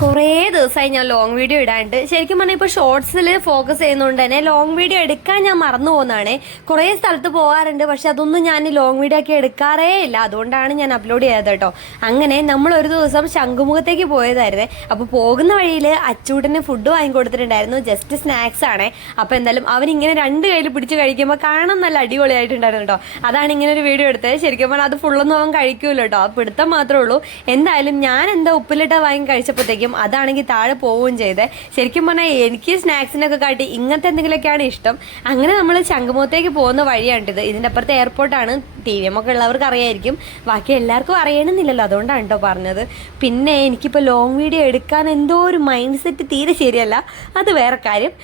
കുറേ ദിവസമായി ഞാൻ ലോങ് വീഡിയോ ഇടാണ്ട്. ശരിക്കും പറഞ്ഞാൽ ഇപ്പോൾ ഷോർട്സിൽ ഫോക്കസ് ചെയ്യുന്നതുകൊണ്ട് തന്നെ ലോങ് വീഡിയോ എടുക്കാൻ ഞാൻ മറന്നു പോകുന്നതാണ്. കുറേ സ്ഥലത്ത് പോകാറുണ്ട്, പക്ഷെ അതൊന്നും ഞാൻ ലോങ് വീഡിയോ ഒക്കെ എടുക്കാറേ ഇല്ല. അതുകൊണ്ടാണ് ഞാൻ അപ്ലോഡ് ചെയ്യാതെ കേട്ടോ. അങ്ങനെ നമ്മൾ ഒരു ദിവസം ശംഖുമുഖത്തേക്ക് പോയതായിരുന്നേ. അപ്പോൾ പോകുന്ന വഴിയിൽ അച്ചൂട്ടിന് ഫുഡ് വാങ്ങിക്കൊടുത്തിട്ടുണ്ടായിരുന്നു. ജസ്റ്റ് സ്നാക്സ് ആണേ. അപ്പോൾ എന്തായാലും അവനിങ്ങനെ രണ്ട് കയ്യിൽ പിടിച്ച് കഴിക്കുമ്പോൾ കാണാൻ നല്ല അടിപൊളിയായിട്ടുണ്ടായിരുന്നു കേട്ടോ. അതാണ് ഇങ്ങനെ ഒരു വീഡിയോ എടുത്തത്. ശരിക്കും പറഞ്ഞാൽ അത് ഫുള്ളൊന്നും അവൻ കഴിക്കൂല്ലോ കേട്ടോ. ആ പിടുത്തം മാത്രമേ ഉള്ളൂ. എന്തായാലും ഞാൻ എന്താ ഉപ്പിലിട്ട വാങ്ങി കഴിച്ചപ്പോഴത്തേക്കും അതാണെങ്കിൽ താഴെ പോവുകയും ചെയ്തേ. ശരിക്കും പറഞ്ഞാൽ എനിക്ക് സ്നാക്സിനൊക്കെ കാട്ടി ഇങ്ങനത്തെ എന്തെങ്കിലുമൊക്കെയാണ് ഇഷ്ടം. അങ്ങനെ നമ്മൾ ശംഖുമുഖത്തേക്ക് പോകുന്ന വഴിയാണിത്. ഇതിൻ്റെ അപ്പുറത്തെ എയർപോർട്ടാണ്. TVM ഒക്കെ ഉള്ളവർക്ക് അറിയായിരിക്കും, ബാക്കി എല്ലാവർക്കും അറിയണമെന്നില്ലല്ലോ, അതുകൊണ്ടാണ് കേട്ടോ പറഞ്ഞത്. പിന്നെ എനിക്കിപ്പോൾ ലോങ് വീഡിയോ എടുക്കാൻ എന്തോ ഒരു മൈൻഡ് സെറ്റ് തീരെ ശരിയല്ല, അത് വേറെ കാര്യം.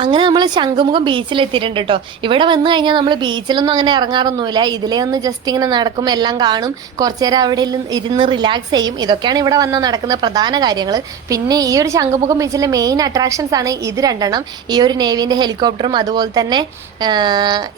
അങ്ങനെ നമ്മൾ ശംഖുമുഖം ബീച്ചിലെത്തിയിട്ടുണ്ട് കേട്ടോ. ഇവിടെ വന്നു കഴിഞ്ഞാൽ നമ്മൾ ബീച്ചിലൊന്നും അങ്ങനെ ഇറങ്ങാറൊന്നുമില്ല. ഇതിലേ ഒന്ന് ജസ്റ്റ് ഇങ്ങനെ നടക്കും, എല്ലാം കാണും, കുറച്ചു നേരം അവിടെ ഇരുന്ന് റിലാക്സ് ചെയ്യും. ഇതൊക്കെയാണ് ഇവിടെ വന്നാൽ നടക്കുന്ന പ്രധാന കാര്യങ്ങൾ. പിന്നെ ഈ ഒരു ശംഖുമുഖം ബീച്ചിലെ മെയിൻ അട്രാക്ഷൻസ് ആണ് ഇത് രണ്ടെണ്ണം. ഈ ഒരു നേവിൻ്റെ ഹെലികോപ്റ്ററും അതുപോലെ തന്നെ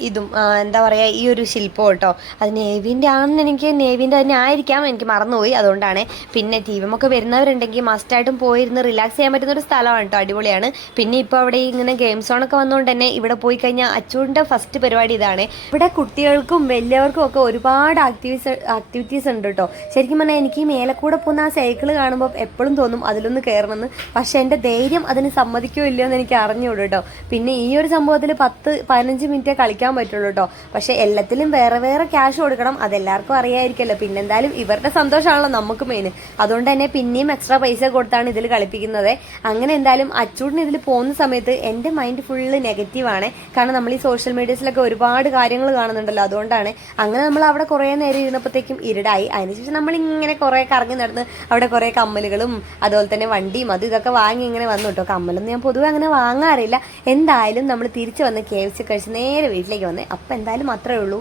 ഇതും എന്താ പറയുക, ഈ ഒരു ശില്പം കേട്ടോ. അത് നേവിൻ്റെ ആണെന്ന് നേവിൻ്റെ തന്നെ ആയിരിക്കാം, എനിക്ക് മറന്നുപോയി, അതുകൊണ്ടാണ്. പിന്നെ TVM ഒക്കെ വരുന്നവരുണ്ടെങ്കിൽ മസ്റ്റായിട്ടും പോയിരുന്ന് റിലാക്സ് ചെയ്യാൻ പറ്റുന്ന ഒരു സ്ഥലമാണ് കേട്ടോ, അടിപൊളിയാണ്. പിന്നെ ഇപ്പോൾ അവിടെ ഇങ്ങനെ ഗെയിം സോണൊക്കെ വന്നുകൊണ്ട് തന്നെ ഇവിടെ പോയി കഴിഞ്ഞാൽ അച്ചൂൻ്റെ ഫസ്റ്റ് പരിപാടി ഇതാണ്. ഇവിടെ കുട്ടികൾക്കും വലിയവർക്കും ഒക്കെ ഒരുപാട് ആക്ടിവിറ്റീസ് ഉണ്ട് കേട്ടോ. ശരിക്കും പറഞ്ഞാൽ എനിക്ക് മേലക്കൂടെ പോകുന്ന ആ സൈക്കിൾ കാണുമ്പോൾ എപ്പോഴും തോന്നും അതിലൊന്ന് കയറണമെന്ന്. പക്ഷെ എൻ്റെ ധൈര്യം അതിന് സമ്മതിക്കോ ഇല്ലയോ എന്ന് എനിക്ക് അറിഞ്ഞുകൂടും കേട്ടോ. പിന്നെ ഈ ഒരു സംഭവത്തിൽ 10-15 മിനിറ്റേ കളിക്കാൻ പറ്റുള്ളൂ കേട്ടോ. പക്ഷെ എല്ലാത്തിലും വേറെ വേറെ ക്യാഷ് കൊടുക്കണം, അതെല്ലാവർക്കും അറിയായിരിക്കല്ലോ. പിന്നെ എന്തായാലും ഇവരുടെ സന്തോഷമാണല്ലോ നമുക്ക് മെയിൻ. അതുകൊണ്ട് തന്നെ പിന്നെയും എക്സ്ട്രാ പൈസ കൊടുത്താണ് ഇതിൽ കളിപ്പിക്കുന്നത്. അങ്ങനെ എന്തായാലും അച്ചൂട്ടിന് ഇതിൽ പോകുന്ന സമയത്ത് എൻ്റെ മൈൻഡ് ഫുള്ള് നെഗറ്റീവാണ്. കാരണം നമ്മൾ ഈ സോഷ്യൽ മീഡിയസിലൊക്കെ ഒരുപാട് കാര്യങ്ങൾ കാണുന്നുണ്ടല്ലോ, അതുകൊണ്ടാണ്. അങ്ങനെ നമ്മൾ അവിടെ കുറേ നേരം ഇരുന്നപ്പോഴത്തേക്കും ഇരുടായി. അതിനുശേഷം നമ്മളിങ്ങനെ കുറേ കറങ്ങി നടന്ന് അവിടെ കുറേ കമ്മലുകളും അതുപോലെ തന്നെ വണ്ടിയും ഇതൊക്കെ വാങ്ങി ഇങ്ങനെ വന്നു കേട്ടോ. കമ്മലൊന്നും ഞാൻ പൊതുവെ അങ്ങനെ വാങ്ങാറില്ല. എന്തായാലും നമ്മൾ തിരിച്ചു വന്ന് KFC കഴിച്ച് നേരെ വീട്ടിലേക്ക് വന്നേ. അപ്പം എന്തായാലും അത്രേ ഉള്ളൂ.